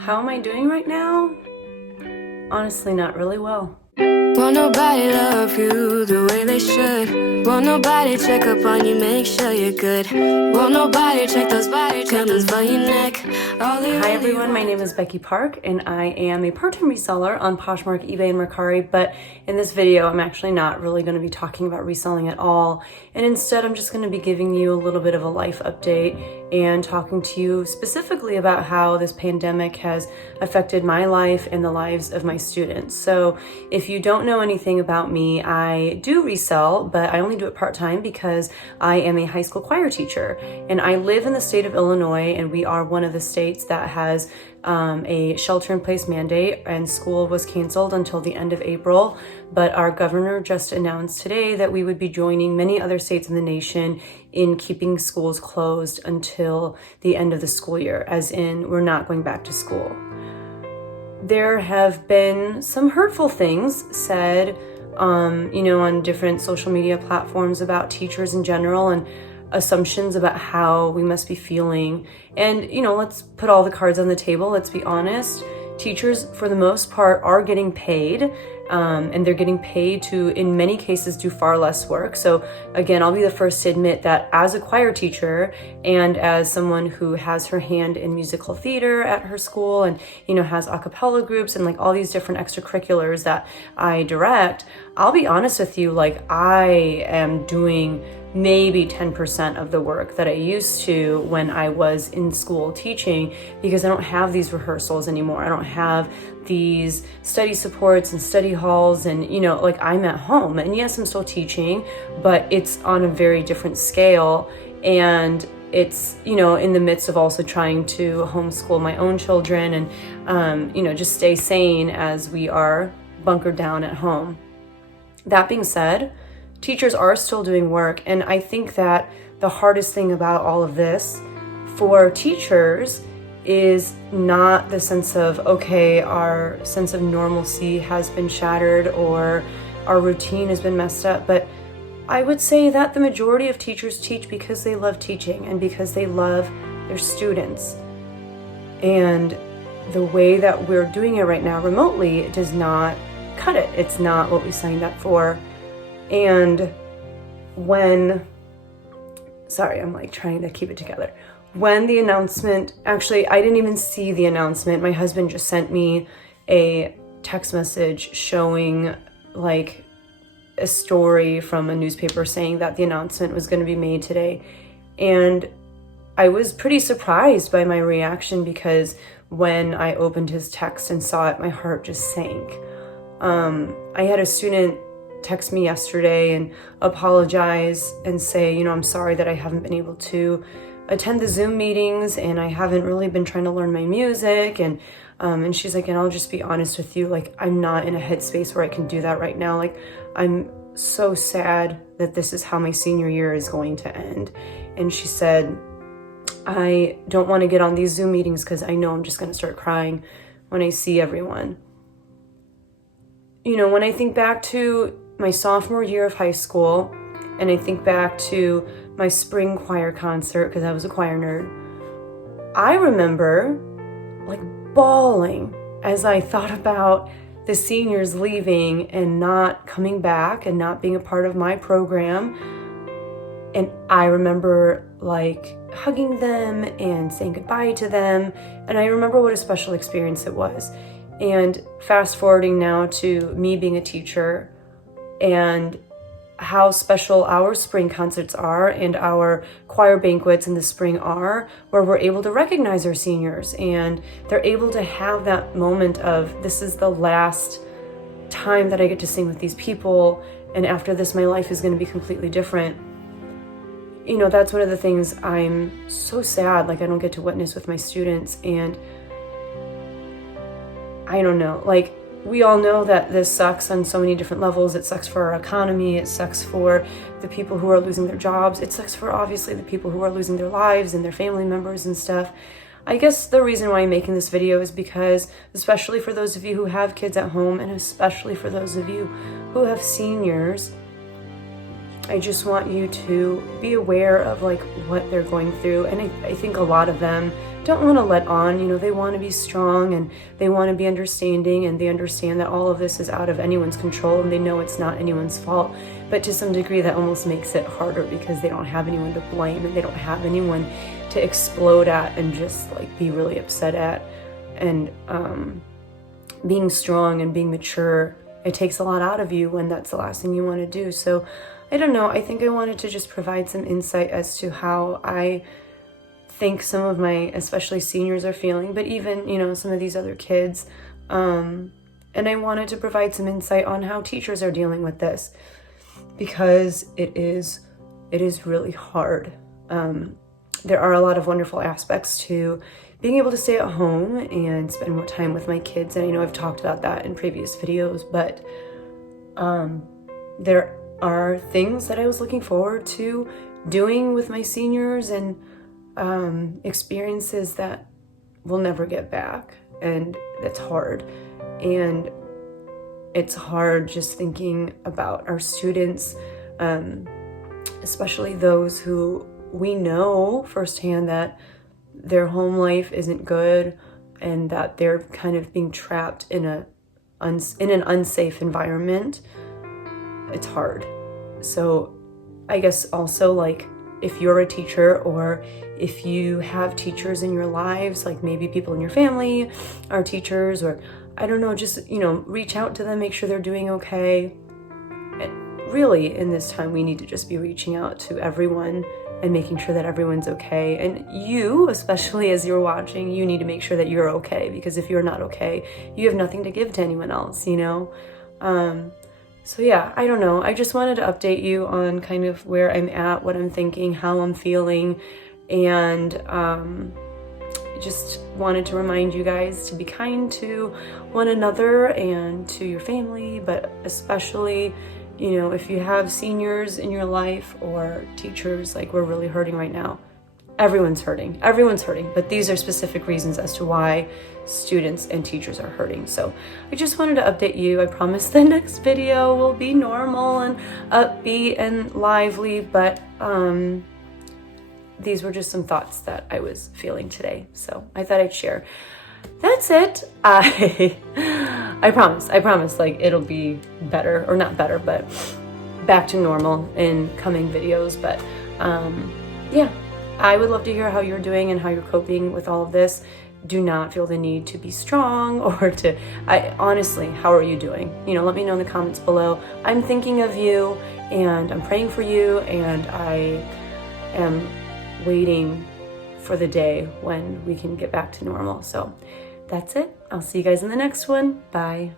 How am I doing right now? Honestly, not really well. Won't nobody love you the way they should. Won't nobody check up on you, make sure you're good. Won't nobody check those body tremors for your neck. Hi everyone, my name is Becky Park and I am a part-time reseller on Poshmark, eBay, and Mercari, but in this video I'm actually not really going to be talking about reselling at all, and instead I'm just going to be giving you a little bit of a life update and talking to you specifically about how this pandemic has affected my life and the lives of my students. So if you don't know anything about me, I do resell, but I only do it part-time because I am a high school choir teacher and I live in the state of Illinois, and we are one of the states that has a shelter-in-place mandate, and school was canceled until the end of April. But our governor just announced today that we would be joining many other states in the nation in keeping schools closed until the end of the school year, as in we're not going back to school. There have been some hurtful things said, on different social media platforms about teachers in general, and assumptions about how we must be feeling. And, let's put all the cards on the table. Let's be honest. Teachers, for the most part, are getting paid, and they're getting paid to, in many cases, do far less work. So again, I'll be the first to admit that as a choir teacher and as someone who has her hand in musical theater at her school and, has a cappella groups and like all these different extracurriculars that I direct, I'll be honest with you, I am doing maybe 10% of the work that I used to when I was in school teaching, because I don't have these rehearsals anymore. I don't have these study supports and study halls, and I'm at home, and yes, I'm still teaching, but it's on a very different scale, and it's in the midst of also trying to homeschool my own children and just stay sane as we are bunkered down at home. That being said, teachers are still doing work, and I think that the hardest thing about all of this for teachers is not the sense of, okay, our sense of normalcy has been shattered or our routine has been messed up, but I would say that the majority of teachers teach because they love teaching and because they love their students. And the way that we're doing it right now remotely does not cut it. It's not what we signed up for. And I'm trying to keep it together. When the announcement, actually, I didn't even see the announcement. My husband just sent me a text message showing a story from a newspaper saying that the announcement was going to be made today. And I was pretty surprised by my reaction, because when I opened his text and saw it, my heart just sank. I had a student text me yesterday and apologize and say, I'm sorry that I haven't been able to attend the Zoom meetings, and I haven't really been trying to learn my music. And she's like, and I'll just be honest with you, I'm not in a headspace where I can do that right now. I'm so sad that this is how my senior year is going to end. And she said, I don't want to get on these Zoom meetings because I know I'm just going to start crying when I see everyone. When I think back to my sophomore year of high school, and I think back to my spring choir concert, because I was a choir nerd, I remember bawling as I thought about the seniors leaving and not coming back and not being a part of my program. And I remember hugging them and saying goodbye to them, and I remember what a special experience it was. And fast forwarding now to me being a teacher and how special our spring concerts are and our choir banquets in the spring are, where we're able to recognize our seniors and they're able to have that moment of, this is the last time that I get to sing with these people, and after this my life is going to be completely different. That's one of the things I'm so sad I don't get to witness with my students. And I don't know, we all know that this sucks on so many different levels. It sucks for our economy. It sucks for the people who are losing their jobs. It sucks for, obviously, the people who are losing their lives and their family members and stuff. I guess the reason why I'm making this video is because, especially for those of you who have kids at home, and especially for those of you who have seniors, I just want you to be aware of like what they're going through. And I think a lot of them don't want to let on, you know, they want to be strong and they want to be understanding, and they understand that all of this is out of anyone's control and they know it's not anyone's fault. But to some degree that almost makes it harder because they don't have anyone to blame and they don't have anyone to explode at and just like be really upset at. And being strong and being mature, it takes a lot out of you when that's the last thing you want to do. So I don't know, I think I wanted to just provide some insight as to how I think some of my, especially seniors, are feeling, but even, you know, some of these other kids. And I wanted to provide some insight on how teachers are dealing with this, because it is really hard. There are a lot of wonderful aspects to being able to stay at home and spend more time with my kids. And I know I've talked about that in previous videos, but there are things that I was looking forward to doing with my seniors, and experiences that we'll never get back. And that's hard. And it's hard just thinking about our students, especially those who we know firsthand that their home life isn't good and that they're kind of being trapped in an unsafe environment. It's hard. So I guess also, like, if you're a teacher or if you have teachers in your lives, like maybe people in your family are teachers, or I don't know, just, you know, reach out to them, make sure they're doing okay. And really, in this time, we need to just be reaching out to everyone and making sure that everyone's okay. And you, especially as you're watching, you need to make sure that you're okay, because if you're not okay, you have nothing to give to anyone else, you know? So yeah, I don't know. I just wanted to update you on kind of where I'm at, what I'm thinking, how I'm feeling, and just wanted to remind you guys to be kind to one another and to your family, but especially, you know, if you have seniors in your life or teachers, like, we're really hurting right now. Everyone's hurting, but these are specific reasons as to why students and teachers are hurting. So I just wanted to update you. I promise the next video will be normal and upbeat and lively, but these were just some thoughts that I was feeling today. So I thought I'd share. That's it. I promise, like, it'll be better, or not better, but back to normal in coming videos. But yeah, I would love to hear how you're doing and how you're coping with all of this. Do not feel the need to be strong or to, honestly, how are you doing? You know, let me know in the comments below. I'm thinking of you and I'm praying for you, and I am waiting for the day when we can get back to normal. So that's it. I'll see you guys in the next one. Bye.